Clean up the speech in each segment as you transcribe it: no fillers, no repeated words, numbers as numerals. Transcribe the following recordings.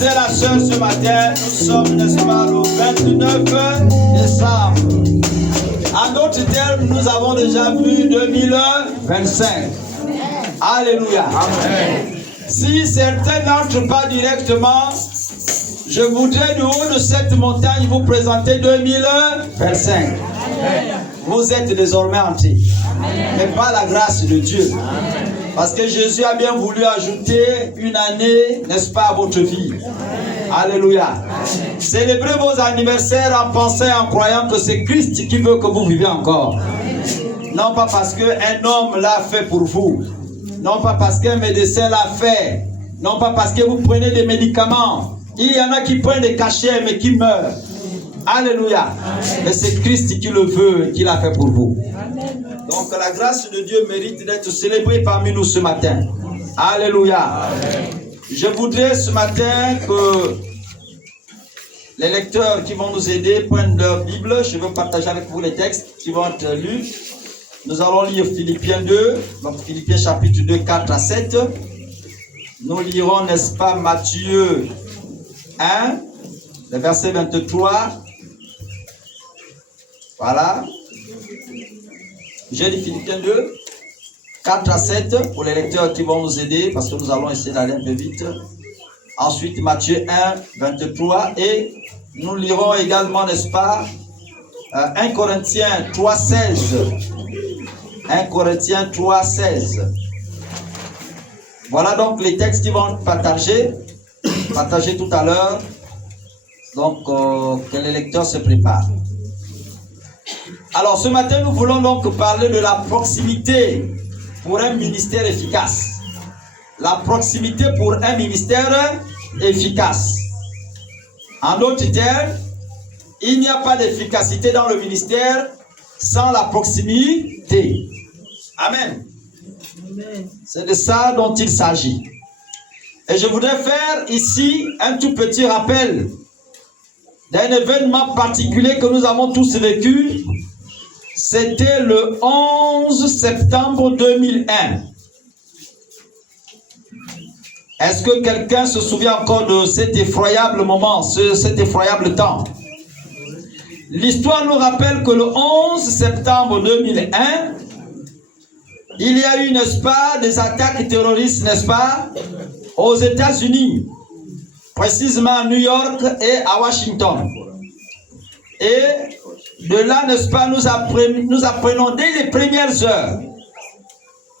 frères et sœurs, ce matin, nous sommes, n'est-ce pas, le 29 décembre. En d'autres termes, nous avons déjà vu 2025. Alléluia. Amen. Si certains n'entrent pas directement, je voudrais du haut de cette montagne vous présenter 2025. Amen. Vous êtes désormais entrés. Mais par la grâce de Dieu. Amen. Parce que Jésus a bien voulu ajouter une année, n'est-ce pas, à votre vie. Alléluia. Amen. Célébrez vos anniversaires en pensant et en croyant que c'est Christ qui veut que vous viviez encore. Amen. Non pas parce qu'un homme l'a fait pour vous. Non pas parce qu'un médecin l'a fait. Non pas parce que vous prenez des médicaments. Il y en a qui prennent des cachets mais qui meurent. Alléluia. Amen. Mais c'est Christ qui le veut et qui l'a fait pour vous. Amen. Donc la grâce de Dieu mérite d'être célébrée parmi nous ce matin. Alléluia. Amen. Je voudrais ce matin que les lecteurs qui vont nous aider prennent leur Bible. Je veux partager avec vous les textes qui vont être lus. Nous allons lire Philippiens 2, donc Philippiens chapitre 2, 4 à 7. Nous lirons, n'est-ce pas, Matthieu 1, le verset 23. Voilà. J'ai dit Philippiens 2, 4 à 7 pour les lecteurs qui vont nous aider parce que nous allons essayer d'aller un peu vite. Ensuite, Matthieu 1, 23. Et nous lirons également, n'est-ce pas, 1 Corinthiens 3, 16. 1 Corinthiens 3, 16. Voilà donc les textes qui vont partager tout à l'heure. Donc, que les lecteurs se préparent. Alors, ce matin, nous voulons donc parler de la proximité pour un ministère efficace. La proximité pour un ministère efficace. En d'autres termes, il n'y a pas d'efficacité dans le ministère sans la proximité. Amen. C'est de ça dont il s'agit. Et je voudrais faire ici un tout petit rappel d'un événement particulier que nous avons tous vécu. C'était le 11 septembre 2001. Est-ce que quelqu'un se souvient encore de cet effroyable moment, cet effroyable temps? L'histoire nous rappelle que le 11 septembre 2001, il y a eu, n'est-ce pas, des attaques terroristes, n'est-ce pas, aux États-Unis, précisément à New York et à Washington. Et de là, n'est-ce pas, nous apprenons dès les premières heures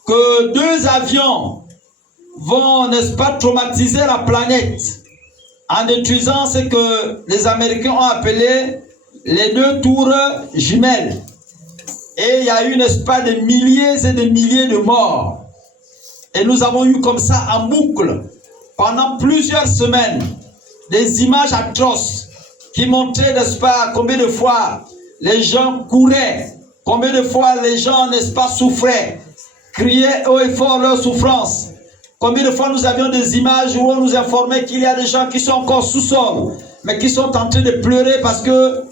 que 2 avions vont, n'est-ce pas, traumatiser la planète en détruisant ce que les Américains ont appelé les 2 tours jumelles. Et il y a eu, n'est-ce pas, des milliers et des milliers de morts. Et nous avons eu comme ça en boucle, pendant plusieurs semaines, des images atroces qui montraient, n'est-ce pas, combien de fois les gens couraient, combien de fois les gens, n'est-ce pas, souffraient, criaient haut et fort leur souffrance. Combien de fois nous avions des images où on nous informait qu'il y a des gens qui sont encore sous-sol, mais qui sont en train de pleurer parce que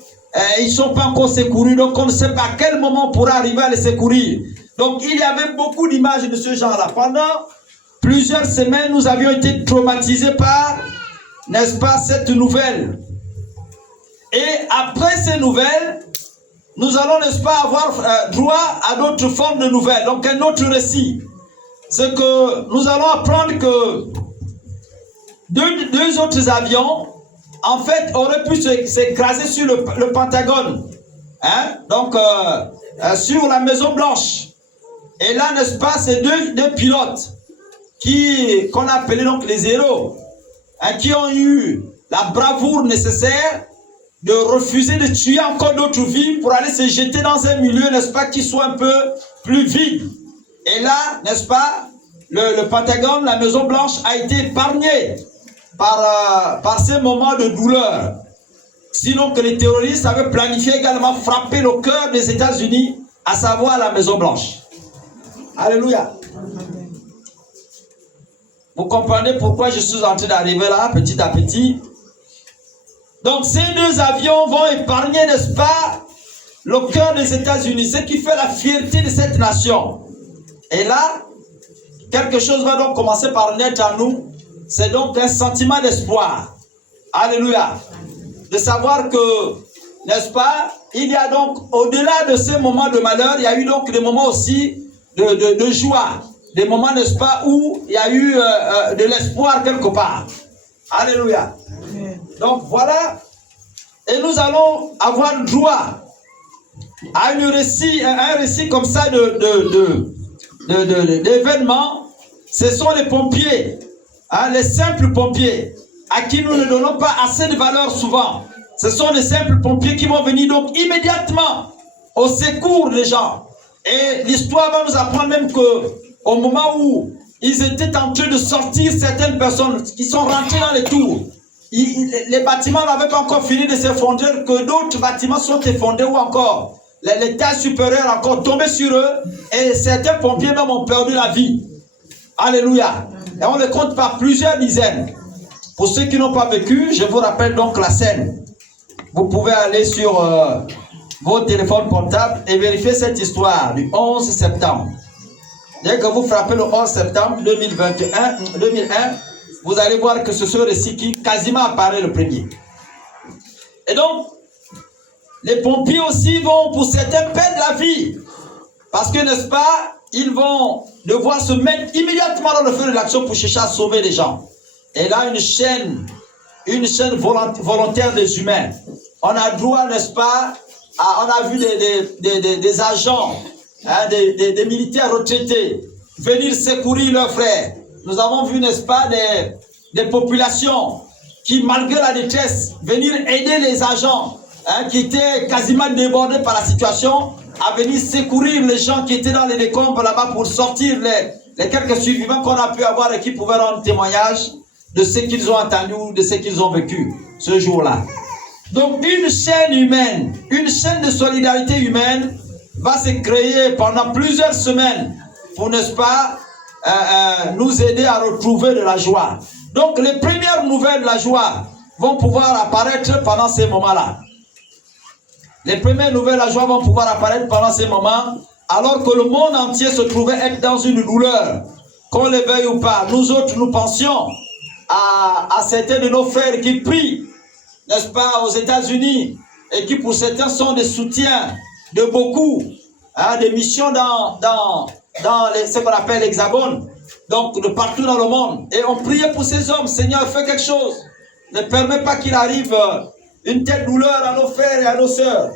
ils ne sont pas encore secourus, donc on ne sait pas à quel moment on pourra arriver à les secourir. Donc il y avait beaucoup d'images de ce genre-là. Pendant plusieurs semaines, nous avions été traumatisés par, n'est-ce pas, cette nouvelle. Et après ces nouvelles, nous allons, n'est-ce pas, avoir droit à d'autres formes de nouvelles. Donc un autre récit. C'est que nous allons apprendre que deux autres avions, en fait, auraient pu s'écraser sur le Pentagone. Hein? Donc, sur la Maison Blanche. Et là, n'est-ce pas, c'est deux pilotes qu'on a appelés donc les héros, hein, qui ont eu la bravoure nécessaire de refuser de tuer encore d'autres vies pour aller se jeter dans un milieu, n'est-ce pas, qui soit un peu plus vide. Et là, n'est-ce pas, le Pentagone, la Maison Blanche, a été épargnée par ces moments de douleur. Sinon que les terroristes avaient planifié également frapper le cœur des États-Unis, à savoir la Maison Blanche. Alléluia. Vous comprenez pourquoi je suis en train d'arriver là, petit à petit. Donc ces 2 avions vont épargner, n'est-ce pas, le cœur des États-Unis, ce qui fait la fierté de cette nation. Et là, quelque chose va donc commencer par naître en nous. C'est donc un sentiment d'espoir. Alléluia. De savoir que, n'est-ce pas, il y a donc, au-delà de ces moments de malheur, il y a eu donc des moments aussi de joie. Des moments, n'est-ce pas, où il y a eu de l'espoir quelque part. Alléluia. Donc voilà. Et nous allons avoir droit à un récit comme ça d'événements. Ce sont les pompiers, hein, les simples pompiers, à qui nous ne donnons pas assez de valeur souvent. Ce sont les simples pompiers qui vont venir donc immédiatement au secours des gens. Et l'histoire va nous apprendre même qu'au moment où ils étaient en train de sortir certaines personnes qui sont rentrées dans les tours, les bâtiments n'avaient pas encore fini de s'effondrer, que d'autres bâtiments sont effondrés ou encore les tailles supérieures encore tombées sur eux et certains pompiers même ont perdu la vie. Alléluia. Et on les compte par plusieurs dizaines. Pour ceux qui n'ont pas vécu, je vous rappelle donc la scène. Vous pouvez aller sur vos téléphones portables et vérifier cette histoire du 11 septembre. Dès que vous frappez le 11 septembre 2001, vous allez voir que c'est ce récit qui quasiment apparaît le premier. Et donc, les pompiers aussi vont pour certains perdre la vie. Parce que, n'est-ce pas, ils vont devoir se mettre immédiatement dans le feu de l'action pour chercher à sauver les gens. Et là, une chaîne volontaire des humains. On a droit, n'est-ce pas, on a vu des agents, hein, des militaires retraités venir secourir leurs frères. Nous avons vu, n'est-ce pas, des populations qui, malgré la détresse, venir aider les agents, hein, qui étaient quasiment débordés par la situation, à venir secourir les gens qui étaient dans les décombres là-bas pour sortir les quelques survivants qu'on a pu avoir et qui pouvaient rendre témoignage de ce qu'ils ont entendu, de ce qu'ils ont vécu ce jour-là. Donc une chaîne humaine, une chaîne de solidarité humaine va se créer pendant plusieurs semaines pour, n'est-ce pas, nous aider à retrouver de la joie. Donc les premières nouvelles de la joie vont pouvoir apparaître pendant ces moments-là. Les premières nouvelles de la joie vont pouvoir apparaître pendant ces moments, alors que le monde entier se trouvait être dans une douleur. Qu'on le veuille ou pas, nous autres, nous pensions à certains de nos frères qui prient, n'est-ce pas, aux États-Unis, et qui pour certains sont des soutiens de beaucoup, hein, des missions dans ce qu'on appelle l'Hexagone, donc de partout dans le monde. Et on priait pour ces hommes. Seigneur, fais quelque chose. Ne permets pas qu'il arrive une telle douleur à nos frères et à nos sœurs.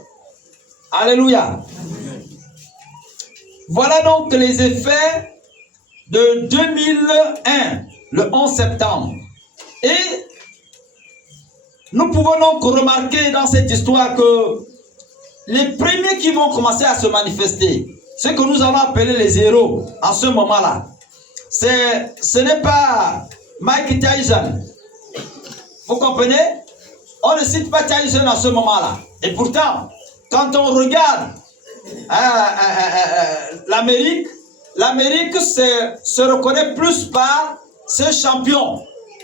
Alléluia. Voilà donc les effets de 2001, le 11 septembre. Et nous pouvons donc remarquer dans cette histoire que les premiers qui vont commencer à se manifester, ce que nous allons appeler les héros en ce moment-là, ce n'est pas Mike Tyson. Vous comprenez? On ne cite pas Tyson en ce moment-là. Et pourtant, quand on regarde l'Amérique se reconnaît plus par ses champions,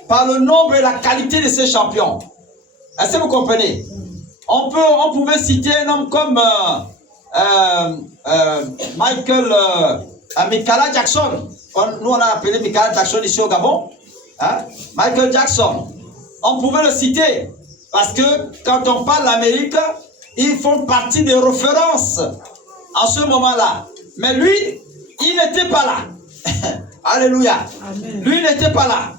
par le nombre et la qualité de ses champions. Est-ce que vous comprenez? On pouvait citer un homme comme Michael Jackson. Nous, on a appelé Michael Jackson ici au Gabon. Hein? Michael Jackson. On pouvait le citer. Parce que quand on parle d'Amérique, ils font partie des références en ce moment-là. Mais lui, il n'était pas là. Alléluia. Amen. Lui n'était pas là.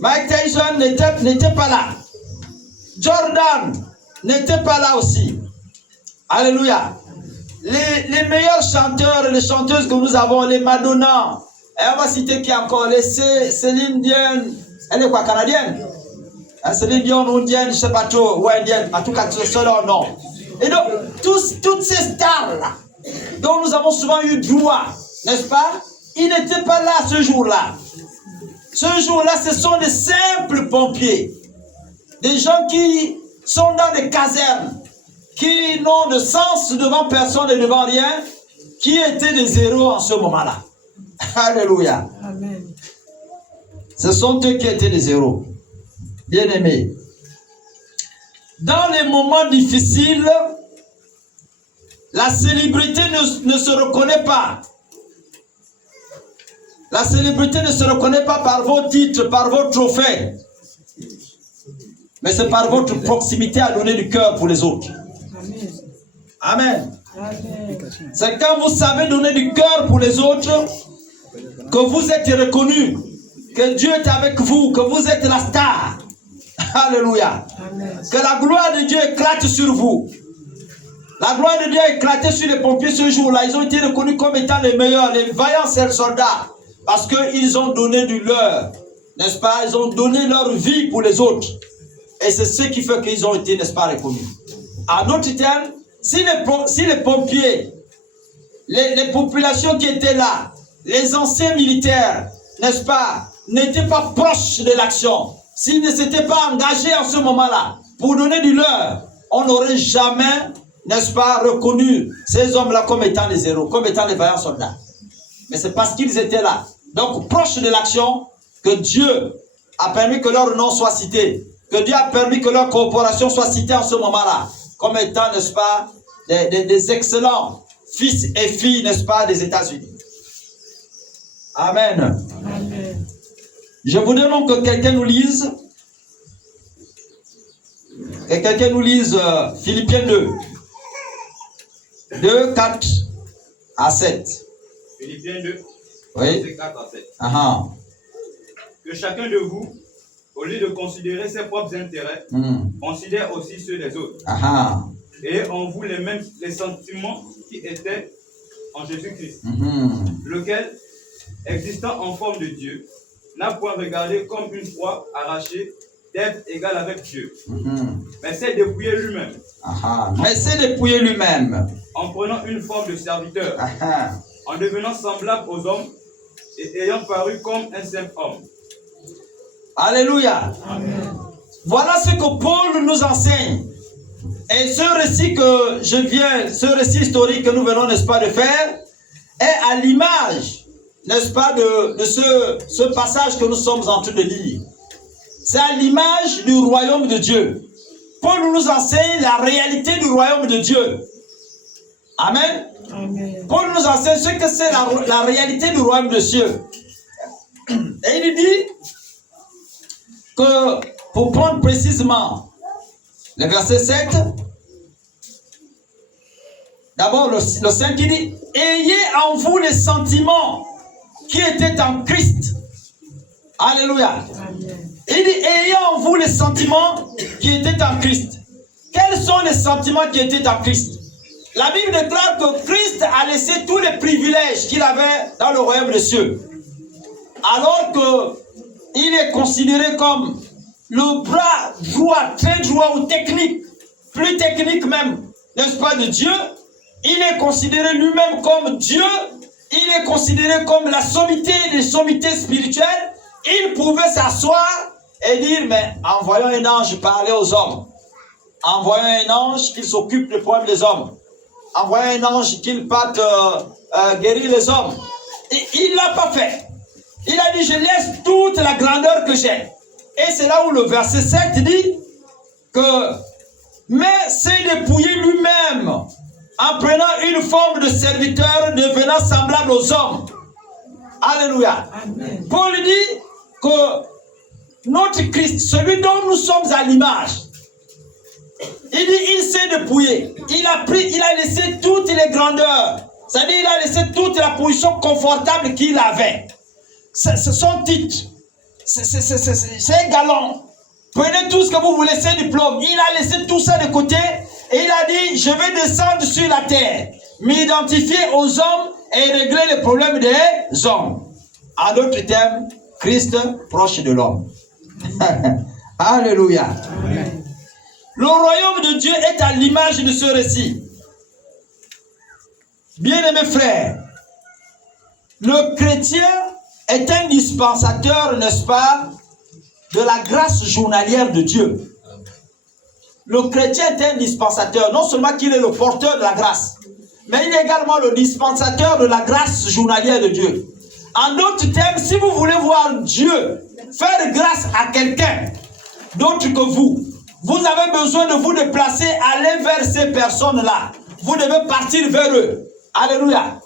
Mike Tyson n'était pas là. Jordan n'était pas là aussi. Alléluia. Les meilleurs chanteurs et les chanteuses que nous avons, les Madonna, et on va citer qui encore, les Céline Dion, elle est quoi, canadienne? Céline Dion ou indienne, je ne sais pas trop, ou indienne, en tout cas, c'est leur nom. Et donc, toutes ces stars-là, dont nous avons souvent eu droit, n'est-ce pas? Ils n'étaient pas là ce jour-là. Ce jour-là, ce sont des simples pompiers. Des gens qui sont dans des casernes, qui n'ont de sens devant personne et devant rien, qui étaient des héros en ce moment-là. Alléluia. Amen. Ce sont eux qui étaient des héros. Bien-aimés. Dans les moments difficiles, la célébrité ne se reconnaît pas. La célébrité ne se reconnaît pas par vos titres, par vos trophées. mais c'est par votre proximité à donner du cœur pour les autres. Amen. C'est quand vous savez donner du cœur pour les autres que vous êtes reconnu, que Dieu est avec vous, que vous êtes la star. Alléluia. Que la gloire de Dieu éclate sur vous. La gloire de Dieu a éclaté sur les pompiers ce jour-là. Ils ont été reconnus comme étant les meilleurs, les vaillants soldats, parce qu'ils ont donné du leur, n'est-ce pas? Ils ont donné leur vie pour les autres. Et c'est ce qui fait qu'ils ont été, n'est-ce pas, reconnus. En d'autres termes, si les pompiers, les populations qui étaient là, les anciens militaires, n'est-ce pas, n'étaient pas proches de l'action, s'ils ne s'étaient pas engagés en ce moment-là pour donner du leur, on n'aurait jamais, n'est-ce pas, reconnu ces hommes-là comme étant les héros, comme étant les vaillants soldats. Mais c'est parce qu'ils étaient là, donc proches de l'action, que Dieu a permis que leur nom soit cité, que Dieu a permis que leur corporation soit citée en ce moment-là, comme étant, n'est-ce pas, des excellents fils et filles, n'est-ce pas, des États-Unis. Amen. Amen. Je voudrais donc que quelqu'un nous lise, Philippiens 2, 4 à 7. Philippiens 2, oui. 4 à 7. Que chacun de vous, au lieu de considérer ses propres intérêts, considère aussi ceux des autres. Et en vous les sentiments qui étaient en Jésus-Christ, lequel, existant en forme de Dieu, n'a point regardé comme une proie arrachée d'être égal avec Dieu, mais s'est dépouillé lui-même. En prenant une forme de serviteur, en devenant semblable aux hommes et ayant paru comme un simple homme. Alléluia. Amen. Voilà ce que Paul nous enseigne. Et ce récit historique que nous venons, n'est-ce pas, de faire, est à l'image, n'est-ce pas, de ce passage que nous sommes en train de lire. C'est à l'image du royaume de Dieu. Paul nous enseigne la réalité du royaume de Dieu. Amen. Amen. Paul nous enseigne ce que c'est la réalité du royaume de Dieu. Et il dit que, pour prendre précisément le verset 7, d'abord le 5, il dit « Ayez en vous les sentiments qui étaient en Christ. » Alléluia. Amen. Il dit « Ayez en vous les sentiments qui étaient en Christ. » Quels sont les sentiments qui étaient en Christ? La Bible déclare que Christ a laissé tous les privilèges qu'il avait dans le royaume des cieux. Alors qu'il est considéré comme le bras droit, très droit ou technique, plus technique même, n'est-ce pas, de Dieu. Il est considéré lui-même comme Dieu. Il est considéré comme la sommité des sommités spirituelles. Il pouvait s'asseoir et dire, mais envoyons un ange parler aux hommes. Envoyons un ange qui s'occupe des problèmes des hommes. Envoyons un ange qui parte guérir les hommes. Et il ne l'a pas fait. Il a dit, je laisse toute la grandeur que j'ai. Et c'est là où le verset 7 dit que, mais s'est dépouillé lui-même en prenant une forme de serviteur, devenant semblable aux hommes. Alléluia. Amen. Paul dit que notre Christ, celui dont nous sommes à l'image, il dit, il s'est dépouillé. Il a laissé toutes les grandeurs. C'est-à-dire, il a laissé toute la position confortable qu'il avait. C'est son titre. C'est un galon. Prenez tout ce que vous voulez, c'est diplôme. Il a laissé tout ça de côté et il a dit, je vais descendre sur la terre, m'identifier aux hommes et régler les problèmes des hommes. En d'autres termes, Christ proche de l'homme. Alléluia. Amen. Le royaume de Dieu est à l'image de ce récit. Bien-aimés frères, le chrétien est un dispensateur, n'est-ce pas, de la grâce journalière de Dieu. Le chrétien est un dispensateur, non seulement qu'il est le porteur de la grâce, mais il est également le dispensateur de la grâce journalière de Dieu. En d'autres termes, si vous voulez voir Dieu faire grâce à quelqu'un d'autre que vous avez besoin de vous déplacer, aller vers ces personnes-là. Vous devez partir vers eux. Alléluia.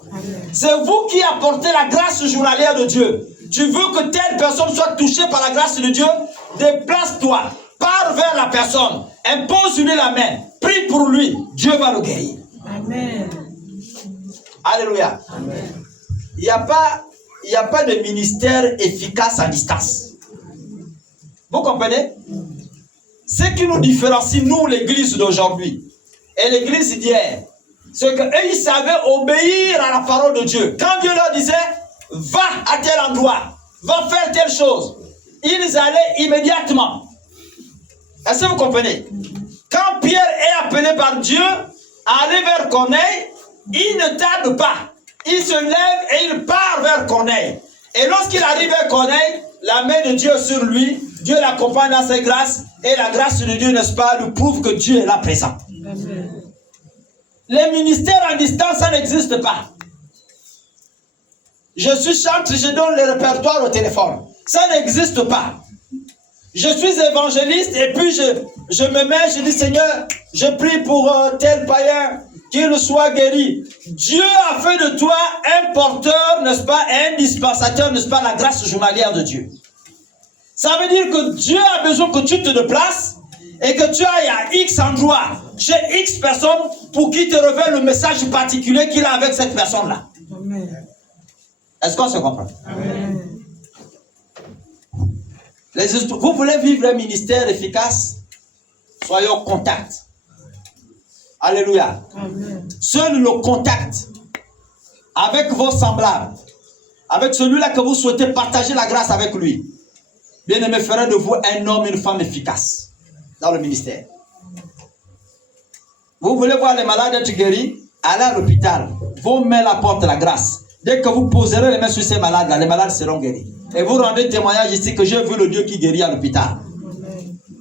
C'est vous qui apportez la grâce journalière de Dieu. Tu veux que telle personne soit touchée par la grâce de Dieu? Déplace-toi. pars vers la personne, impose-lui la main, prie pour lui, Dieu va le guérir. Amen. Alléluia. Amen. Il n'y a pas de ministère efficace à distance. Vous comprenez? Ce qui nous différencie, nous, l'église d'aujourd'hui, et l'église d'hier, c'est qu'eux, ils savaient obéir à la parole de Dieu. Quand Dieu leur disait, va à tel endroit, va faire telle chose, ils allaient immédiatement. Est-ce que vous comprenez? Quand Pierre est appelé par Dieu à aller vers Corneille, il ne tarde pas. Il se lève et il part vers Corneille. Et lorsqu'il arrive vers Corneille, la main de Dieu est sur lui, Dieu l'accompagne dans ses grâces, et la grâce de Dieu, n'est-ce pas, nous prouve que Dieu est là présent. Amen. Les ministères à distance, ça n'existe pas. Je suis chantre, je donne le répertoire au téléphone. Ça n'existe pas. Je suis évangéliste et puis je me mets, je dis Seigneur, je prie pour tel païen, qu'il soit guéri. Dieu a fait de toi un porteur, n'est-ce pas, un dispensateur, n'est-ce pas, la grâce journalière de Dieu. Ça veut dire que Dieu a besoin que tu te déplaces et que tu ailles à X endroit, chez X personnes, pour qu'il te révèle le message particulier qu'il a avec cette personne-là. Amen. Est-ce qu'on se comprend? Amen. Vous voulez vivre un ministère efficace? Soyez en contact. Alléluia. Amen. Seul le contact avec vos semblables, avec celui-là que vous souhaitez partager la grâce avec lui, bien-aimé, ferait de vous un homme et une femme efficace dans le ministère. Vous voulez voir les malades être guéris? Allez à l'hôpital. Vos mains apportent la grâce. Dès que vous poserez les mains sur ces malades-là, les malades seront guéris. Et vous rendez témoignage ici que j'ai vu le Dieu qui guérit à l'hôpital.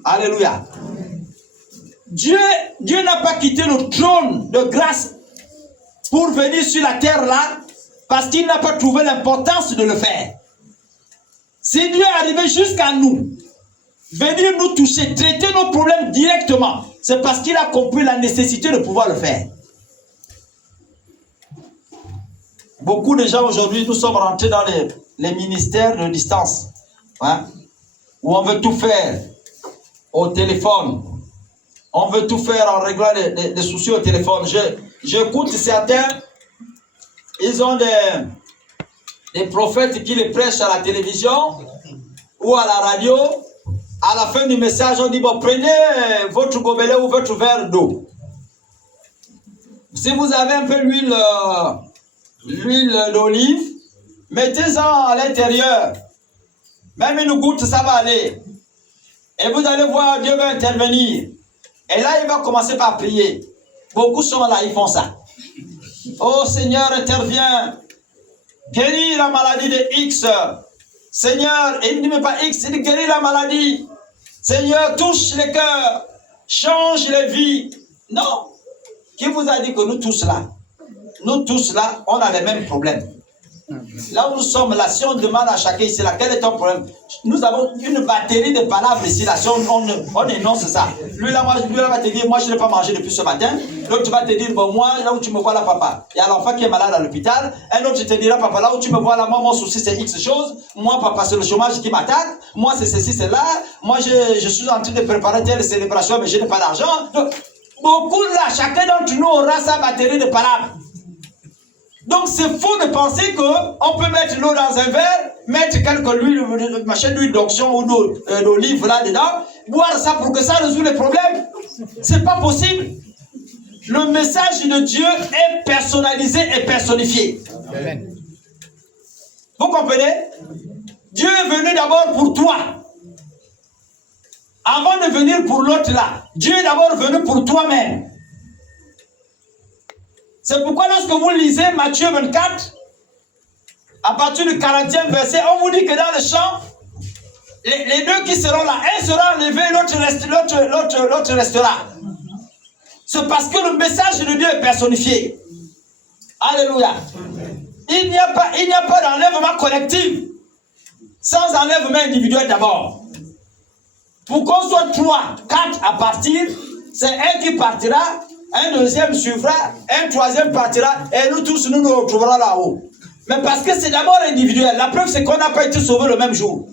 Alléluia. Dieu n'a pas quitté le trône de grâce pour venir sur la terre là, parce qu'il n'a pas trouvé l'importance de le faire. Si Dieu est arrivé jusqu'à nous, venir nous toucher, traiter nos problèmes directement, c'est parce qu'il a compris la nécessité de pouvoir le faire. Beaucoup de gens aujourd'hui, nous sommes rentrés dans les ministères de distance, hein, où on veut tout faire au téléphone. On veut tout faire en réglant les soucis au téléphone. J'écoute certains, ils ont des prophètes qui les prêchent à la télévision ou à la radio. À la fin du message, on dit, bon, prenez votre gobelet ou votre verre d'eau. Si vous avez un peu l'huile d'olive, mettez-en à l'intérieur. Même une goutte, ça va aller. Et vous allez voir, Dieu va intervenir. Et là, il va commencer par prier. Beaucoup sont là, ils font ça. Oh Seigneur, interviens. Guéris la maladie de X. Seigneur, il ne dit même pas X, il dit guéris la maladie. Seigneur, touche les cœurs. Change les vies. Non. Qui vous a dit que nous tous là, on a les mêmes problèmes. Là où nous sommes là, si on demande à chacun ici là, quel est ton problème? Nous avons une batterie de palabres ici là, si on énonce ça. Lui là va te dire, moi je n'ai pas mangé depuis ce matin. L'autre va te dire, bon moi là où tu me vois là papa, il y a l'enfant qui est malade à l'hôpital. Un autre te dira, papa là où tu me vois là, moi mon souci c'est X chose. Moi papa c'est le chômage qui m'attaque. Moi c'est ceci, c'est là. Moi je suis en train de préparer telle célébration mais je n'ai pas d'argent. Beaucoup là, chacun d'entre nous aura sa batterie de palabres. Donc c'est faux de penser qu'on peut mettre l'eau dans un verre, mettre quelques huiles, machin d'huile d'onction ou d'olive là-dedans, boire ça pour que ça résout les problèmes. C'est pas possible. Le message de Dieu est personnalisé et personnifié. Amen. Vous comprenez? Dieu est venu d'abord pour toi. Avant de venir pour l'autre là, Dieu est d'abord venu pour toi-même. C'est pourquoi lorsque vous lisez Matthieu 24, à partir du 40e verset, on vous dit que dans le champ, les deux qui seront là, un sera enlevé, l'autre restera. C'est parce que le message de Dieu est personnifié. Alléluia. Il n'y a pas d'enlèvement collectif sans enlèvement individuel d'abord. Pour qu'on soit 3, 4 à partir, c'est un qui partira, un deuxième suivra, un troisième partira, et nous tous nous retrouverons là-haut. Mais parce que c'est d'abord individuel. La preuve, c'est qu'on n'a pas été sauvés le même jour.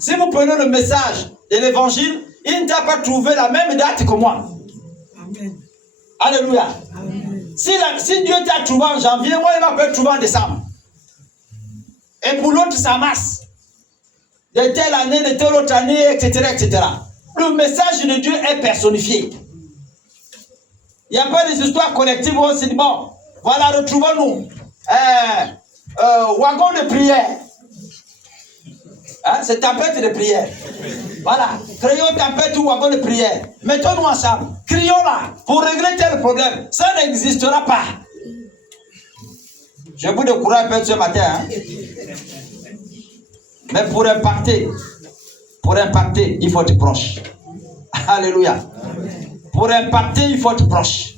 Si vous prenez le message de l'évangile, il ne t'a pas trouvé la même date que moi. Amen. Alléluia. Amen. Si Dieu t'a trouvé en janvier, moi, il m'a pas trouvé en décembre. Et pour l'autre, ça masse. De telle année, de telle autre année, etc., etc. Le message de Dieu est personnifié. Il n'y a pas des histoires collectives où on se dit, bon, voilà, retrouvons-nous. Wagon de prière. Hein, c'est tempête de prière. Voilà, créons tempête ou wagon de prière. Mettons-nous ensemble. Crions là pour régler tel problème. Ça n'existera pas. J'ai beaucoup de courage peut-être ce matin. Hein? Mais pour impacter, il faut être proche. Alléluia. Pour impacter, il faut être proche.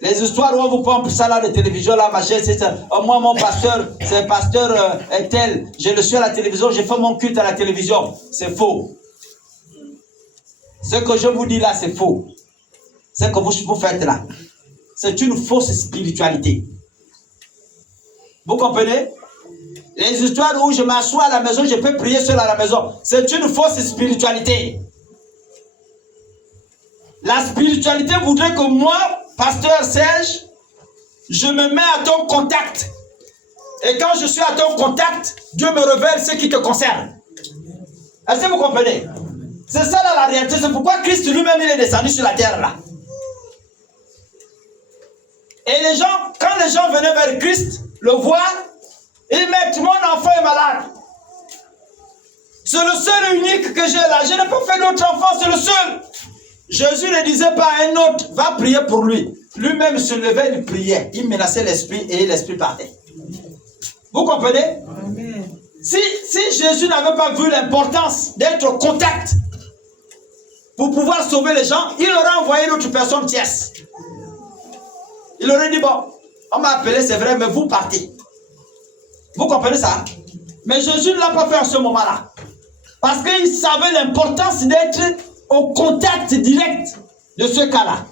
Les histoires où on vous pompe ça là, de télévision, là, machin, c'est ça. Oh, moi, mon pasteur, c'est pasteur tel. Je le suis à la télévision, j'ai fait mon culte à la télévision. C'est faux. Ce que je vous dis là, c'est faux. Ce que vous faites là, c'est une fausse spiritualité. Vous comprenez? Les histoires où je m'assois à la maison, je peux prier seul à la maison. C'est une fausse spiritualité. La spiritualité voudrait que moi, pasteur Serge, je me mets à ton contact. Et quand je suis à ton contact, Dieu me révèle ce qui te concerne. Est-ce que vous comprenez? C'est ça là, la réalité. C'est pourquoi Christ lui-même il est descendu sur la terre là. Et les gens, quand les gens venaient vers Christ, le voir, ils mettent mon enfant est malade. C'est le seul et unique que j'ai là. Je n'ai pas fait d'autre enfant, c'est le seul. Jésus ne disait pas à un autre, va prier pour lui. Lui-même se levait, il priait. Il menaçait l'esprit et l'esprit partait. Vous comprenez? Amen. Si Jésus n'avait pas vu l'importance d'être au contact pour pouvoir sauver les gens, il aurait envoyé une autre personne tierce. Il aurait dit, bon, on m'a appelé, c'est vrai, mais vous partez. Vous comprenez ça? Mais Jésus ne l'a pas fait en ce moment-là. Parce qu'il savait l'importance d'être au contact direct de ce cas-là.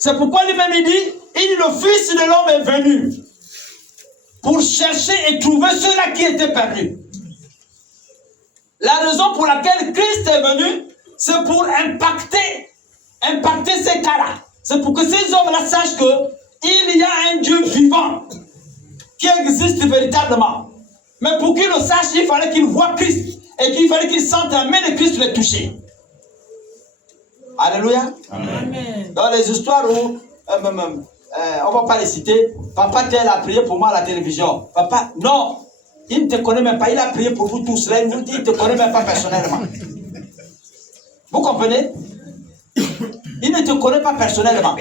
C'est pourquoi lui-même il dit, le Fils de l'homme est venu pour chercher et trouver ceux-là qui étaient perdus. La raison pour laquelle Christ est venu, c'est pour impacter ces cas-là. C'est pour que ces hommes-là sachent qu'il y a un Dieu vivant qui existe véritablement. Mais pour qu'ils le sachent, il fallait qu'ils voient Christ et qu'il fallait qu'ils sentent la main de Christ les toucher. Alléluia. Amen. Dans les histoires où, on ne va pas les citer, papa tel a prié pour moi à la télévision. Papa, non, il ne te connaît même pas, il a prié pour vous tous. Là, il ne te connaît même pas personnellement. Vous comprenez? Il ne te connaît pas personnellement.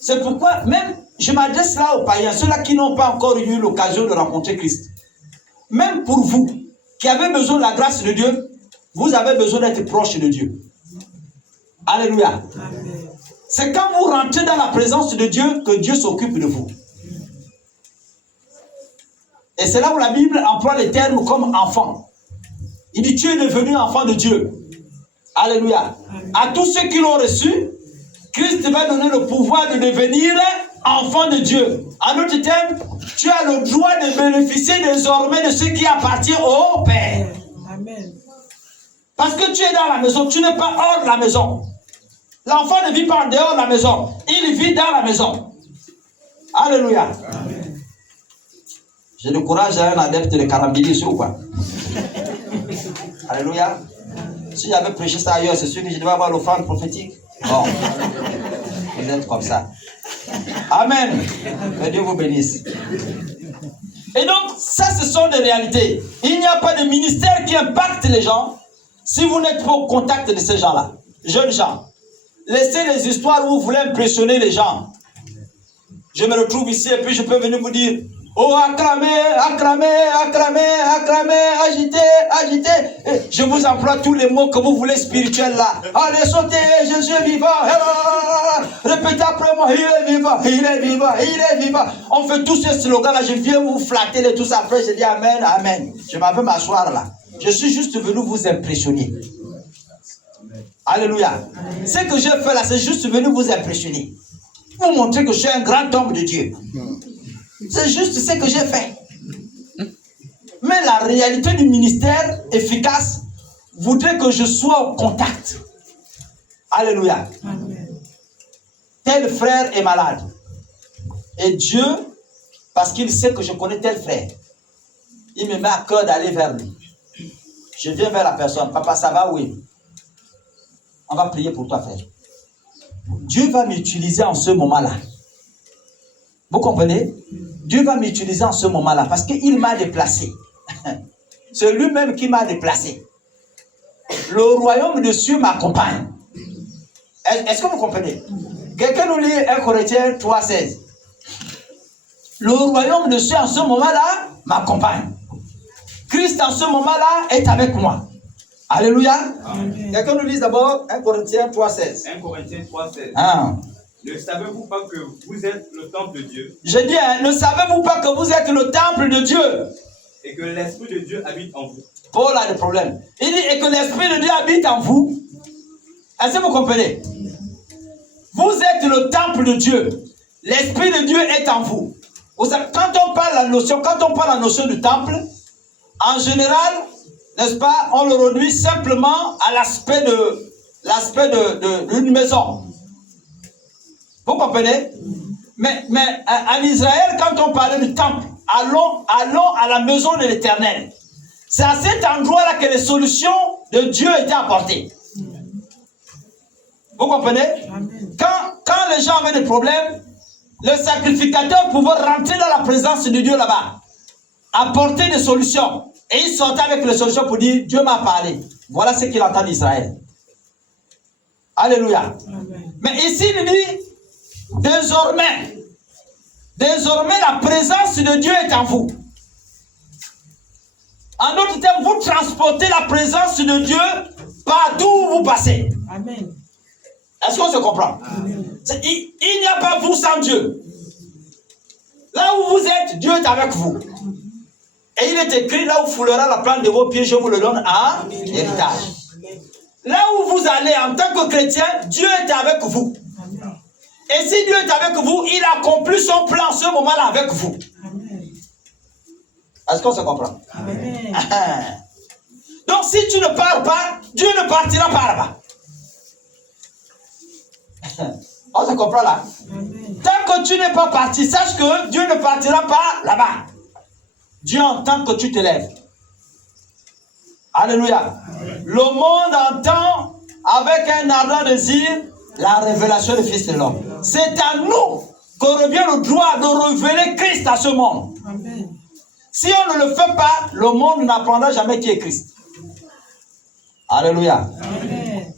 C'est pourquoi, même, je m'adresse là aux païens, ceux-là qui n'ont pas encore eu l'occasion de rencontrer Christ. Même pour vous, qui avez besoin de la grâce de Dieu, vous avez besoin d'être proche de Dieu. Alléluia. Amen. C'est quand vous rentrez dans la présence de Dieu que Dieu s'occupe de vous. Et c'est là où la Bible emploie les termes comme enfant. Il dit, tu es devenu enfant de Dieu. Alléluia. Amen. À tous ceux qui l'ont reçu, Christ va donner le pouvoir de devenir enfant de Dieu. En d'autres termes, tu as le droit de bénéficier désormais de ce qui appartient au Père. Amen. Parce que tu es dans la maison, tu n'es pas hors de la maison. L'enfant ne vit pas en dehors de la maison, il vit dans la maison. Alléluia. Amen. J'ai le courage à un adepte de Karambilis ou quoi? Alléluia. Si j'avais prêché ça ailleurs, c'est sûr que je devais avoir l'offrande prophétique. Bon, vous êtes comme ça. Amen. Que Dieu vous bénisse. Et donc, ça, ce sont des réalités. Il n'y a pas de ministère qui impacte les gens si vous n'êtes pas au contact de ces gens-là. Jeunes gens. Laissez les histoires où vous voulez impressionner les gens. Je me retrouve ici et puis je peux venir vous dire, oh, acclamez, acclamez, acclamez, acclamez, agitez, agitez. Et je vous emploie tous les mots que vous voulez spirituels là. Allez, sautez, Jésus est vivant. Répétez après moi, il est vivant, il est vivant, il est vivant. On fait tous ces slogans là, je viens vous flatter et tout ça. Après, je dis amen, amen. Je m'en vais m'asseoir là. Je suis juste venu vous impressionner. Alléluia. Ce que j'ai fait là, c'est juste venu vous impressionner. Vous montrer que je suis un grand homme de Dieu. C'est juste ce que j'ai fait. Mais la réalité du ministère efficace, voudrait que je sois au contact. Alléluia. Amen. Tel frère est malade. Et Dieu, parce qu'il sait que je connais tel frère, il me met à cœur d'aller vers lui. Je viens vers la personne. Papa, ça va? Oui. On va prier pour toi, frère. Dieu va m'utiliser en ce moment-là. Vous comprenez? Dieu va m'utiliser en ce moment-là parce qu'il m'a déplacé. C'est lui-même qui m'a déplacé. Le royaume de Dieu m'accompagne. Est-ce que vous comprenez? Quelqu'un nous lit 1 Corinthiens 3,16. Le royaume de Dieu en ce moment-là m'accompagne. Christ en ce moment-là est avec moi. Alléluia. Quelqu'un nous lit d'abord 1 Corinthiens 3,16. 1 Corinthiens 3,16. Ah. Ne savez-vous pas que vous êtes le temple de Dieu? Je dis, ne savez-vous pas que vous êtes le temple de Dieu? Et que l'Esprit de Dieu habite en vous. Paul a des problèmes. Il dit, et que l'Esprit de Dieu habite en vous. Est-ce que vous comprenez? Vous êtes le temple de Dieu. L'Esprit de Dieu est en vous. Quand on parle la notion du temple, en général, n'est-ce pas, on le réduit simplement à l'aspect d'une maison. Vous comprenez? Mais en Israël, quand on parlait du temple, allons à la maison de l'Éternel. C'est à cet endroit-là que les solutions de Dieu étaient apportées. Vous comprenez? Quand les gens avaient des problèmes, le sacrificateur pouvait rentrer dans la présence de Dieu là-bas, apporter des solutions. Et il sortait avec les solutions pour dire, Dieu m'a parlé. Voilà ce qu'il entend d'Israël. Alléluia. Amen. Mais ici, il dit, désormais, la présence de Dieu est en vous. En d'autres termes, vous transportez la présence de Dieu partout où vous passez. Amen. Est-ce qu'on se comprend? Il n'y a pas vous sans Dieu. Là où vous êtes, Dieu est avec vous. Et il est écrit, là où foulera la plante de vos pieds, je vous le donne en héritage. Là où vous allez en tant que chrétien, Dieu est avec vous. Et si Dieu est avec vous, il accomplit son plan en ce moment-là avec vous. Est-ce qu'on se comprend? Amen. Donc si tu ne pars pas, Dieu ne partira pas là-bas. On se comprend là? Amen. Tant que tu n'es pas parti, sache que Dieu ne partira pas là-bas. Dieu entend que tu te lèves. Alléluia. Amen. Le monde entend avec un ardent désir la révélation du Fils de l'homme. C'est à nous que revient le droit de révéler Christ à ce monde. Amen. Si on ne le fait pas, le monde n'apprendra jamais qui est Christ. Alléluia. Amen.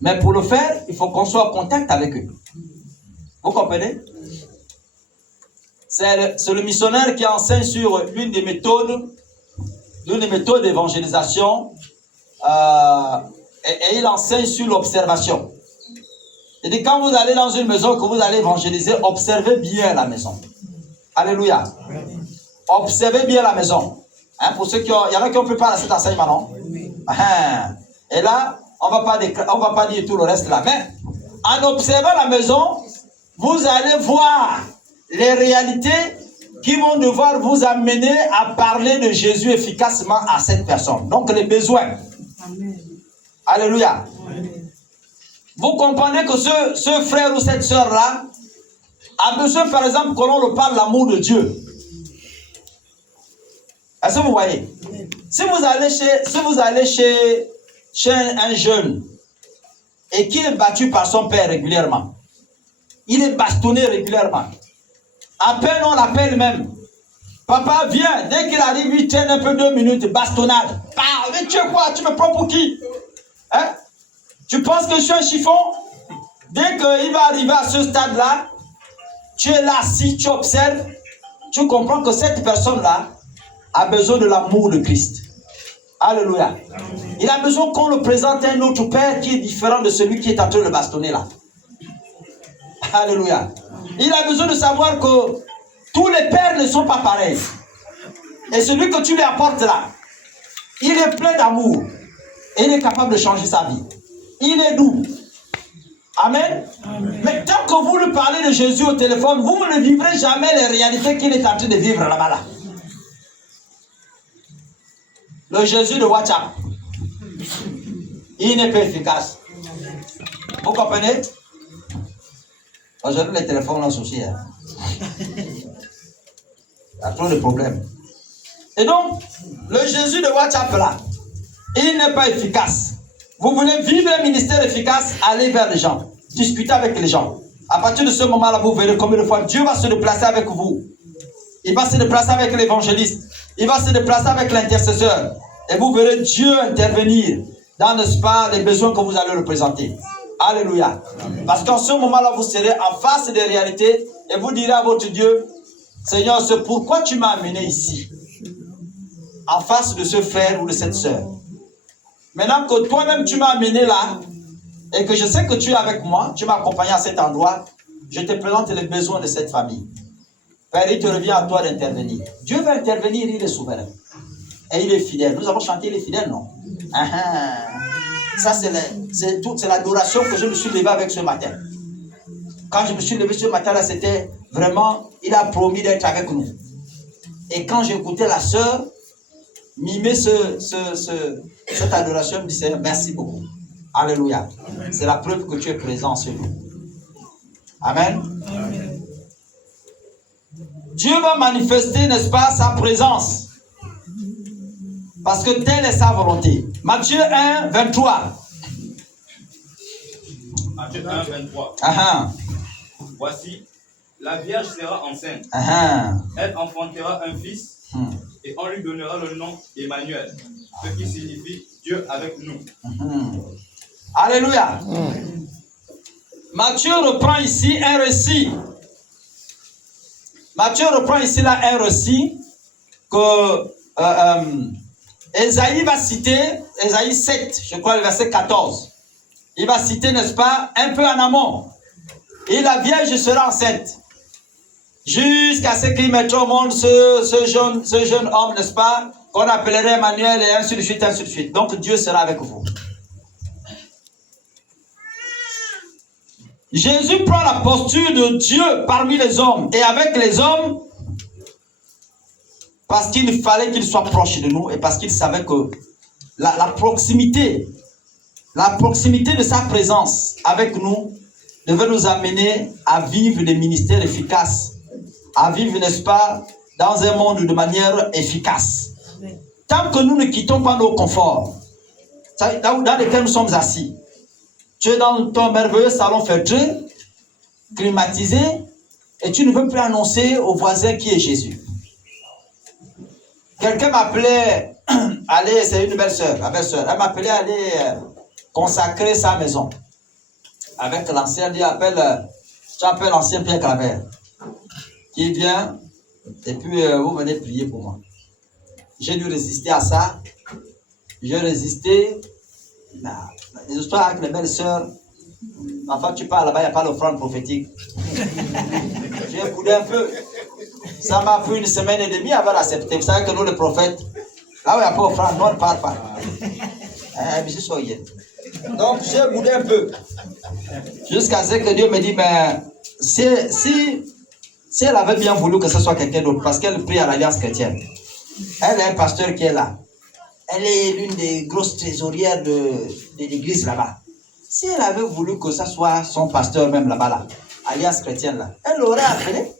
Mais pour le faire, il faut qu'on soit en contact avec eux. Vous comprenez? C'est le missionnaire qui enseigne sur l'une des méthodes d'évangélisation et il enseigne sur l'observation. Il dit quand vous allez dans une maison que vous allez évangéliser, observez bien la maison. Alléluia. Observez bien la maison. Hein, pour ceux qui ont, il y en a qui ont préparé cet enseignement, non? Et là, on va pas dire tout le reste là. Mais en observant la maison, vous allez voir les réalités qui vont devoir vous amener à parler de Jésus efficacement à cette personne. Donc les besoins. Amen. Alléluia. Amen. Vous comprenez que ce frère ou cette soeur-là a besoin, par exemple, que l'on le parle l'amour de Dieu. Est-ce que vous voyez? Amen. Si vous allez chez un jeune et qu'il est battu par son père régulièrement, il est bastonné régulièrement. À peine on l'appelle même. Papa, viens. Dès qu'il arrive, il traîne un peu 2 minutes, bastonnade. Mais tu es quoi? Tu me prends pour qui? Hein? Tu penses que je suis un chiffon? Dès qu'il va arriver à ce stade-là, tu es là, si tu observes, tu comprends que cette personne-là a besoin de l'amour de Christ. Alléluia. Il a besoin qu'on le présente à un autre père qui est différent de celui qui est en train de le bastonner là. Alléluia. Il a besoin de savoir que tous les pères ne sont pas pareils. Et celui que tu lui apportes là, il est plein d'amour. Et il est capable de changer sa vie. Il est doux. Amen. Amen. Mais tant que vous lui parlez de Jésus au téléphone, vous ne vivrez jamais les réalités qu'il est en train de vivre là-bas. Là. Le Jésus de WhatsApp. il n'est pas efficace. Vous comprenez? Aujourd'hui, les téléphones ont souci. Hein. Il y a trop de problèmes. Et donc, le Jésus de WhatsApp là, il n'est pas efficace. Vous voulez vivre un ministère efficace, allez vers les gens, discutez avec les gens. À partir de ce moment-là, vous verrez combien de fois Dieu va se déplacer avec vous. Il va se déplacer avec l'évangéliste. Il va se déplacer avec l'intercesseur. Et vous verrez Dieu intervenir dans, n'est-ce pas, les besoins que vous allez représenter. Alléluia. Amen. Parce qu'en ce moment-là, vous serez en face des réalités et vous direz à votre Dieu, Seigneur, c'est pourquoi tu m'as amené ici, en face de ce frère ou de cette sœur. Maintenant que toi-même tu m'as amené là, et que je sais que tu es avec moi, tu m'as accompagné à cet endroit, je te présente les besoins de cette famille. Père, il te revient à toi d'intervenir. Dieu va intervenir, il est souverain. Et il est fidèle. Nous avons chanté, il est fidèle, non? Ça, c'est l'adoration que je me suis levé avec ce matin. Quand je me suis levé ce matin, là, c'était vraiment, il a promis d'être avec nous. Et quand j'écoutais la sœur mimer cette adoration, je me disais, merci beaucoup. Alléluia. C'est la preuve que tu es présent sur nous. Amen. Amen. Dieu va manifester, n'est-ce pas, sa présence. Parce que telle est sa volonté. Matthieu 1, 23. Matthieu 1, 23. Voici, la Vierge sera enceinte. Elle enfantera un fils et on lui donnera le nom Emmanuel, ce qui signifie Dieu avec nous. Alléluia. Matthieu reprend ici un récit. Matthieu reprend ici là un récit que Ésaïe va citer, Ésaïe 7, je crois le verset 14. Il va citer, n'est-ce pas, un peu en amont. Et la Vierge sera enceinte. Jusqu'à ce qu'il mette au monde ce jeune homme, n'est-ce pas, qu'on appellerait Emmanuel et ainsi de suite, ainsi de suite. Donc Dieu sera avec vous. Jésus prend la posture de Dieu parmi les hommes et avec les hommes parce qu'il fallait qu'il soit proche de nous et parce qu'il savait que la proximité de sa présence avec nous devait nous amener à vivre des ministères efficaces, à vivre, n'est-ce pas, dans un monde de manière efficace. Tant que nous ne quittons pas nos conforts, dans lesquels nous sommes assis, tu es dans ton merveilleux salon feutré, climatisé, et tu ne veux plus annoncer au voisin qui est Jésus. Quelqu'un m'appelait, aller, c'est une belle-sœur, la belle-sœur, elle m'appelait à aller consacrer sa maison. Avec l'ancien, tu appelles l'ancien Pierre Claver, qui vient, et puis vous venez prier pour moi. J'ai dû résister à ça. J'ai résisté. Les histoires avec les belles-sœurs, enfin tu parles là-bas, il n'y a pas d'offrande prophétique. J'ai boudé un peu. Ça m'a pris 1 semaine et demie avant d'accepter. Vous savez que nous, les prophètes, là où il n'y a pas d'offrande, nous on ne parle pas. Donc j'ai boudé un peu. Jusqu'à ce que Dieu me dit, mais si elle avait bien voulu que ce soit quelqu'un d'autre, parce qu'elle prie à l'Alliance chrétienne, elle a un pasteur qui est là. Elle est l'une des grosses trésorières de l'église là-bas. Si elle avait voulu que ça soit son pasteur même là-bas, là, Alliance chrétienne là, elle l'aurait appelé.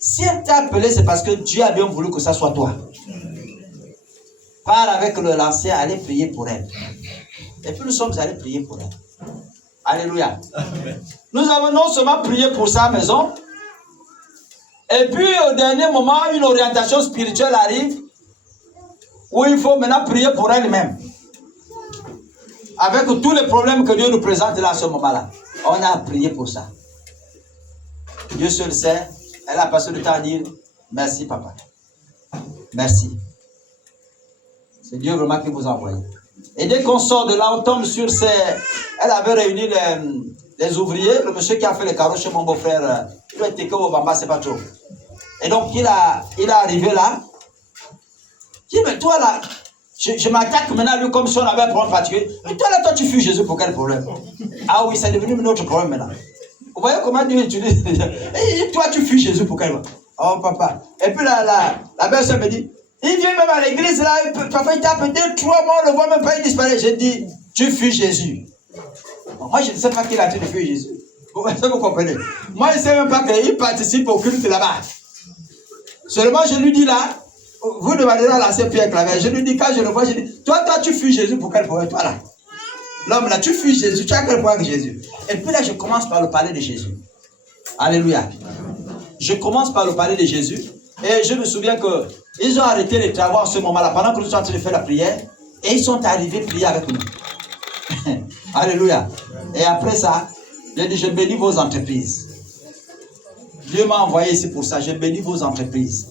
Si elle t'a appelé, c'est parce que Dieu a bien voulu que ça soit toi. Pars avec l'ancien, allez prier pour elle. Et puis nous sommes allés prier pour elle. Alléluia. Amen. Nous avons non seulement prié pour sa maison, et puis au dernier moment, une orientation spirituelle arrive, où il faut maintenant prier pour elle-même. Avec tous les problèmes que Dieu nous présente là à ce moment-là. On a prié pour ça. Dieu seul sait. Elle a passé le temps à dire, merci papa. Merci. C'est Dieu vraiment qui vous a envoyé. Et dès qu'on sort de là, on tombe sur ces... Elle avait réuni les ouvriers, le monsieur qui a fait les carreaux chez mon beau-frère, il doit être au Bamba, c'est pas trop. Et donc il est arrivé là. Il dit, mais toi là, je m'attaque maintenant à lui comme si on avait un problème particulier. Mais toi là, toi tu fuis Jésus pour quel problème? Ah oui, c'est devenu notre problème maintenant. Vous voyez comment Dieu utilise les gens. Et toi tu fuis Jésus pour quel problème? Oh papa. Et puis la belle-sœur me dit, il vient même à l'église là, parfois il tape 2-3 mois, on ne le voit même pas, il disparaît. J'ai dit, tu fuis Jésus. Moi, je ne sais pas qu'il a tué de fuir Jésus. Vous comprenez? Moi, je ne sais même pas qu'il participe au culte là-bas. Seulement, je lui dis là, vous demanderez à la Pierre Claver. Je lui dis, quand je le vois, je dis, toi, tu fuis Jésus pour quel problème? Toi là. L'homme là, tu fuis Jésus, tu as quel problème avec Jésus? Et puis là, je commence par le parler de Jésus. Alléluia. Je commence par le parler de Jésus. Et je me souviens qu'ils ont arrêté les travaux à ce moment-là, pendant que nous sommes en train de faire la prière. Et ils sont arrivés prier avec nous. Alléluia. Et après ça, j'ai dit, je bénis vos entreprises. Dieu m'a envoyé ici pour ça. Je bénis vos entreprises.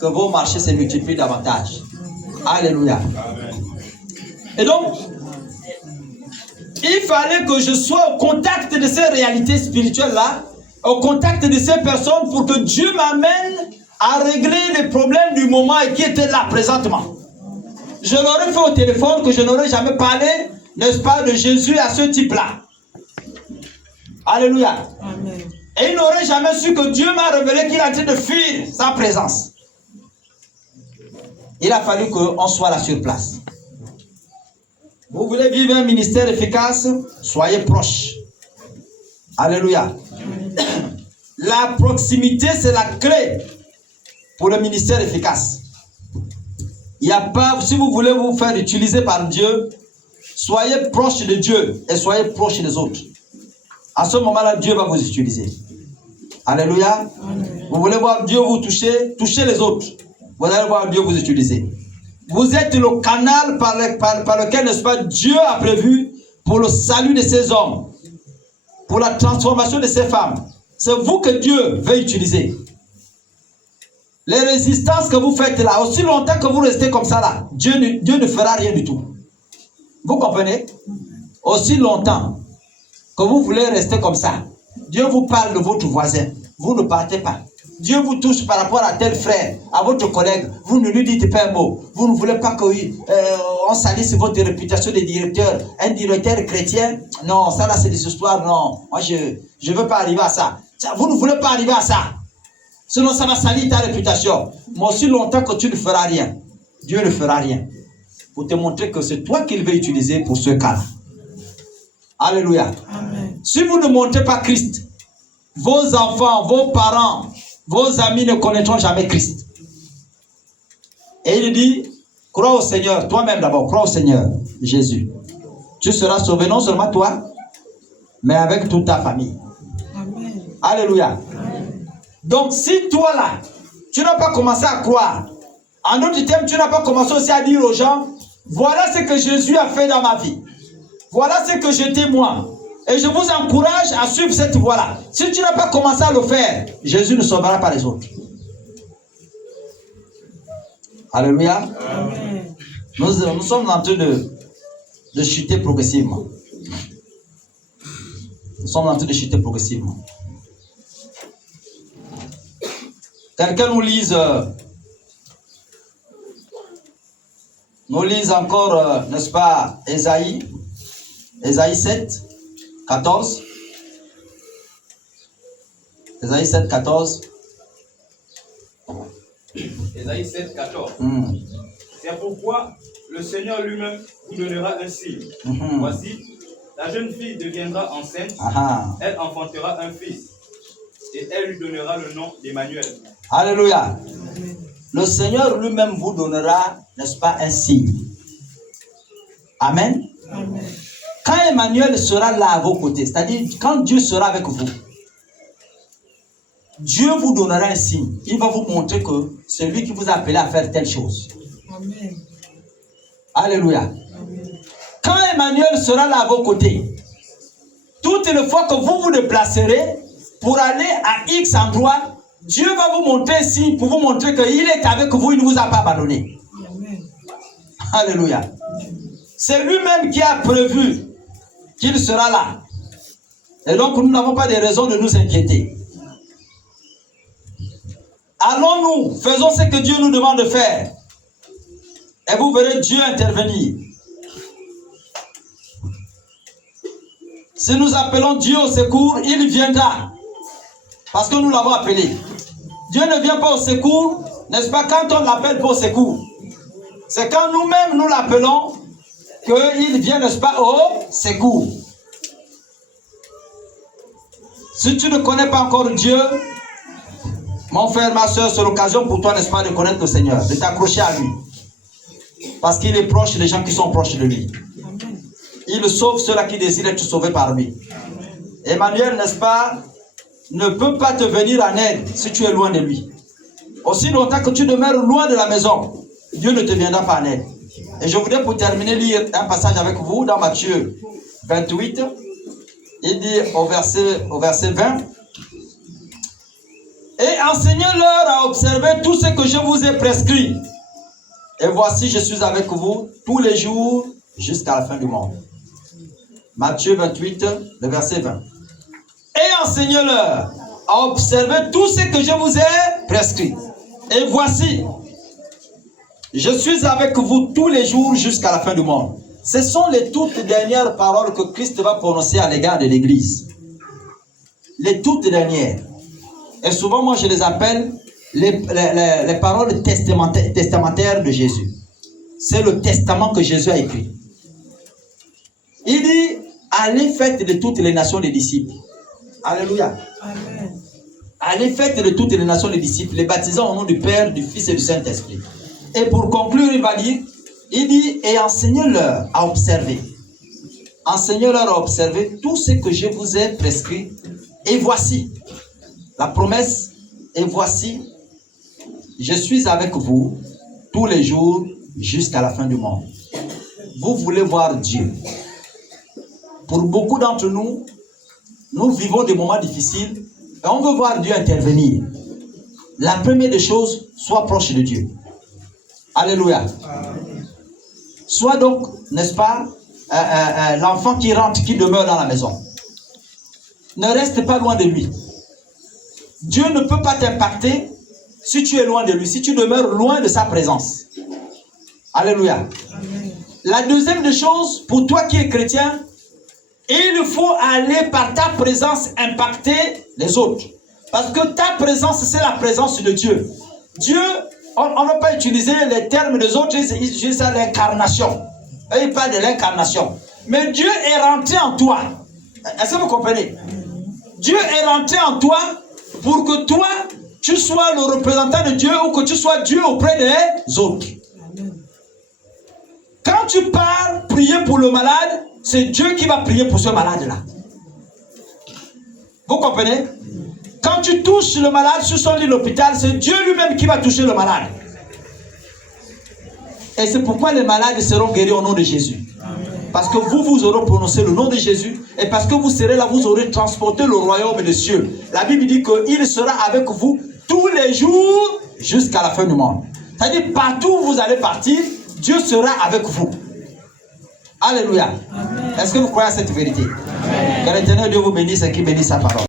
Que vos marchés se multiplient davantage. Alléluia. Amen. Et donc, il fallait que je sois au contact de ces réalités spirituelles-là, au contact de ces personnes pour que Dieu m'amène à régler les problèmes du moment et qui étaient là présentement. Je l'aurais fait au téléphone que je n'aurais jamais parlé, n'est-ce pas, de Jésus à ce type-là. Alléluia. Amen. Et il n'aurait jamais su que Dieu m'a révélé qu'il a dit de fuir sa présence. Il a fallu qu'on soit là sur place. Vous voulez vivre un ministère efficace? Soyez proches. Alléluia. La proximité, c'est la clé pour le ministère efficace. Il n'y a pas, si vous voulez vous faire utiliser par Dieu, soyez proche de Dieu et soyez proche des autres. À ce moment-là, Dieu va vous utiliser. Alléluia. Amen. Vous voulez voir Dieu vous toucher, touchez les autres. Vous allez voir Dieu vous utiliser. Vous êtes le canal par lequel, n'est-ce pas, Dieu a prévu pour le salut de ces hommes, pour la transformation de ces femmes. C'est vous que Dieu veut utiliser. Les résistances que vous faites là, aussi longtemps que vous restez comme ça là, Dieu ne fera rien du tout. Vous comprenez? Aussi longtemps que vous voulez rester comme ça, Dieu vous parle de votre voisin, vous ne partez pas. Dieu vous touche par rapport à tel frère, à votre collègue, vous ne lui dites pas un mot. Vous ne voulez pas qu'on salisse votre réputation de directeur. Un directeur chrétien, non, ça là c'est des histoires, non. Moi je ne veux pas arriver à ça. Vous ne voulez pas arriver à ça. Sinon ça va salir ta réputation. Mais aussi longtemps que tu ne feras rien, Dieu ne fera rien. Pour te montrer que c'est toi qu'il veut utiliser pour ce cas-là. Alléluia. Amen. Si vous ne montrez pas Christ, vos enfants, vos parents, vos amis ne connaîtront jamais Christ. Et il dit, crois au Seigneur, toi-même d'abord, crois au Seigneur, Jésus. Tu seras sauvé, non seulement toi, mais avec toute ta famille. Amen. Alléluia. Amen. Donc si toi là, tu n'as pas commencé à croire, en d'autres termes, tu n'as pas commencé aussi à dire aux gens, voilà ce que Jésus a fait dans ma vie. Voilà ce que je témoigne. Et je vous encourage à suivre cette voie-là. Si tu n'as pas commencé à le faire, Jésus ne sauvera pas les autres. Alléluia. Amen. Nous sommes en train de chuter progressivement. Nous sommes en train de chuter progressivement. Quelqu'un nous lise encore, n'est-ce pas, Ésaïe 7, 14. Ésaïe 7, 14. Ésaïe 7, 14. C'est pourquoi le Seigneur lui-même vous donnera un signe. Voici, la jeune fille deviendra enceinte. Elle enfantera un fils. Et elle lui donnera le nom d'Emmanuel. Alléluia. Le Seigneur lui-même vous donnera, n'est-ce pas, un signe. Amen. Amen. Quand Emmanuel sera là à vos côtés, c'est-à-dire quand Dieu sera avec vous, Dieu vous donnera un signe. Il va vous montrer que c'est lui qui vous a appelé à faire telle chose. Amen. Alléluia. Amen. Quand Emmanuel sera là à vos côtés, toutes les fois que vous vous déplacerez pour aller à X endroit, Dieu va vous montrer un signe pour vous montrer qu'il est avec vous, il ne vous a pas abandonné. Amen. Alléluia. C'est lui-même qui a prévu qu'il sera là. Et donc nous n'avons pas de raison de nous inquiéter. Allons-nous, faisons ce que Dieu nous demande de faire. Et vous verrez Dieu intervenir. Si nous appelons Dieu au secours, il viendra. Parce que nous l'avons appelé. Dieu ne vient pas au secours, n'est-ce pas, quand on l'appelle pas au secours. C'est quand nous-mêmes nous l'appelons qu'il vient, n'est-ce pas, au secours. Si tu ne connais pas encore Dieu, mon frère, ma soeur, c'est l'occasion pour toi, n'est-ce pas, de connaître le Seigneur, de t'accrocher à lui. Parce qu'il est proche des gens qui sont proches de lui. Il sauve ceux-là qui désirent être sauvés par lui. Emmanuel, n'est-ce pas, ne peut pas te venir en aide si tu es loin de lui. Aussi longtemps que tu demeures loin de la maison, Dieu ne te viendra pas en aide. Et je voudrais pour terminer lire un passage avec vous dans Matthieu 28. Il dit au verset 20. Et enseignez-leur à observer tout ce que je vous ai prescrit. Et voici, je suis avec vous tous les jours jusqu'à la fin du monde. Matthieu 28, le verset 20. Et enseignez-leur à observer tout ce que je vous ai prescrit. Et voici, je suis avec vous tous les jours jusqu'à la fin du monde. Ce sont les toutes dernières paroles que Christ va prononcer à l'égard de l'Église. Les toutes dernières. Et souvent, moi, je les appelle les paroles testamentaires de Jésus. C'est le testament que Jésus a écrit. Il dit, allez faites de toutes les nations des disciples. Alléluia. Amen. Allez faites de toutes les nations des disciples, les baptisant au nom du Père, du Fils et du Saint-Esprit. Et pour conclure, il va dire, il dit, et enseignez-leur à observer. Enseignez-leur à observer tout ce que je vous ai prescrit. Et voici, la promesse, et voici, je suis avec vous tous les jours jusqu'à la fin du monde. Vous voulez voir Dieu. Pour beaucoup d'entre nous, nous vivons des moments difficiles et on veut voir Dieu intervenir. La première des choses, sois proche de Dieu. Alléluia. Sois donc, n'est-ce pas, l'enfant qui rentre, qui demeure dans la maison. Ne reste pas loin de lui. Dieu ne peut pas t'impacter si tu es loin de lui, si tu demeures loin de sa présence. Alléluia. Amen. La deuxième des choses, pour toi qui es chrétien, il faut aller par ta présence impacter les autres. Parce que ta présence, c'est la présence de Dieu. Dieu, on ne va pas utiliser les termes des autres, ils utilisent l'incarnation. Ils parlent de l'incarnation. Mais Dieu est rentré en toi. Est-ce que vous comprenez? Dieu est rentré en toi pour que toi, tu sois le représentant de Dieu ou que tu sois Dieu auprès des autres. Amen. Quand tu pars prier pour le malade, c'est Dieu qui va prier pour ce malade-là. Vous comprenez? Quand tu touches le malade sur son lit d'hôpital, c'est Dieu lui-même qui va toucher le malade. Et c'est pourquoi les malades seront guéris au nom de Jésus. Parce que vous aurez prononcé le nom de Jésus. Et parce que vous serez là, vous aurez transporté le royaume des cieux. La Bible dit qu'il sera avec vous tous les jours jusqu'à la fin du monde. C'est-à-dire partout où vous allez partir, Dieu sera avec vous. Alléluia. Est-ce que vous croyez à cette vérité? Que l'Éternel Dieu vous bénisse et qu'il bénisse sa parole.